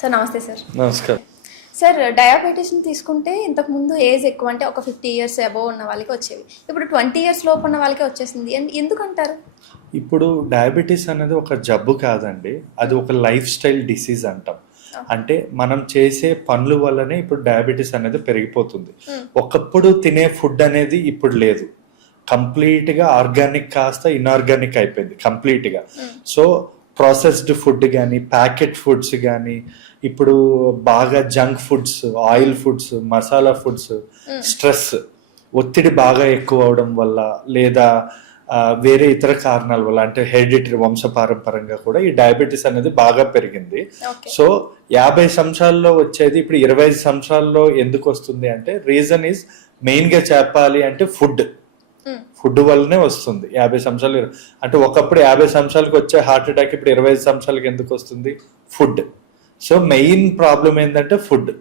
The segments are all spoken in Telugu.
సార్ నమస్తే సార్. నమస్కారం. సార్ డయాబెటీస్ని తీసుకుంటే ఇంతకుముందు ఏజ్ ఎక్కువ అంటే ఒక 50 ఇయర్స్ అబోవ్ ఉన్న వాళ్ళకి వచ్చేవి. ఇప్పుడు 20 ఇయర్స్ లోపు ఉన్న వాళ్ళకే వచ్చేసింది. ఎందుకంటారు? ఇప్పుడు డయాబెటీస్ అనేది ఒక జబ్బు కాదండి, అది ఒక లైఫ్ స్టైల్ డిసీజ్ అంటాం. అంటే మనం చేసే పనుల వల్లనే ఇప్పుడు డయాబెటీస్ అనేది పెరిగిపోతుంది. ఒకప్పుడు తినే ఫుడ్ అనేది ఇప్పుడు లేదు, కంప్లీట్గా ఆర్గానిక్ కాస్త ఇన్ఆర్గానిక్ అయిపోయింది కంప్లీట్గా. సో ప్రాసెస్డ్ ఫుడ్ కానీ ప్యాకెట్ ఫుడ్స్ కానీ ఇప్పుడు బాగా junk foods, oil foods, masala foods, stress, ఒత్తిడి బాగా ఎక్కువ అవడం వల్ల లేదా వేరే ఇతర కారణాల వల్ల అంటే హెరిడిటరీ వంశపారంపరంగా కూడా ఈ డయాబెటీస్ అనేది బాగా పెరిగింది. సో 50 సంవత్సరాల్లో వచ్చేది ఇప్పుడు 25 సంవత్సరాల్లో ఎందుకు వస్తుంది అంటే రీజన్ ఈజ్ మెయిన్గా చెప్పాలి అంటే ఫుడ్ వల్లనే వస్తుంది. 50 సంవత్సరాలు అంటే ఒకప్పుడు 50 సంవత్సరాలకు వచ్చే హార్ట్ అటాక్ ఇప్పుడు 25 సంవత్సరాలకి ఎందుకు వస్తుంది? ఫుడ్. సో మెయిన్ ప్రాబ్లం ఏంటంటే ఫుడ్.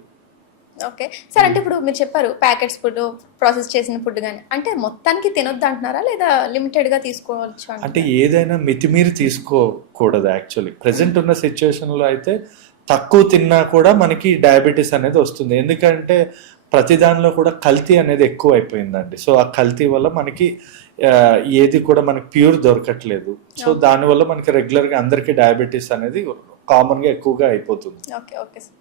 ఓకే సార్, అంటే ఇప్పుడు మీరు చెప్పారు ప్యాకెట్స్ ఫుడ్, ప్రాసెస్ చేసిన ఫుడ్ కానీ, అంటే మొత్తానికి తినొద్దు అంటున్నారా లేదా లిమిటెడ్గా తీసుకోవచ్చు? అంటే ఏదైనా మితిమీరి తీసుకోకూడదు. యాక్చువల్లీ ప్రెసెంట్ ఉన్న సిచ్యువేషన్లో అయితే తక్కువ తిన్నా కూడా మనకి డయాబెటీస్ అనేది వస్తుంది. ఎందుకంటే ప్రతి దానిలో కూడా కల్తీ అనేది ఎక్కువ అయిపోయిందండి. సో ఆ కల్తీ వల్ల మనకి ఏది కూడా మనకి ప్యూర్ దొరకట్లేదు. సో దానివల్ల మనకి రెగ్యులర్గా అందరికీ డయాబెటీస్ అనేది కామన్గా ఎక్కువగా అయిపోతుంది. Okay okay sir.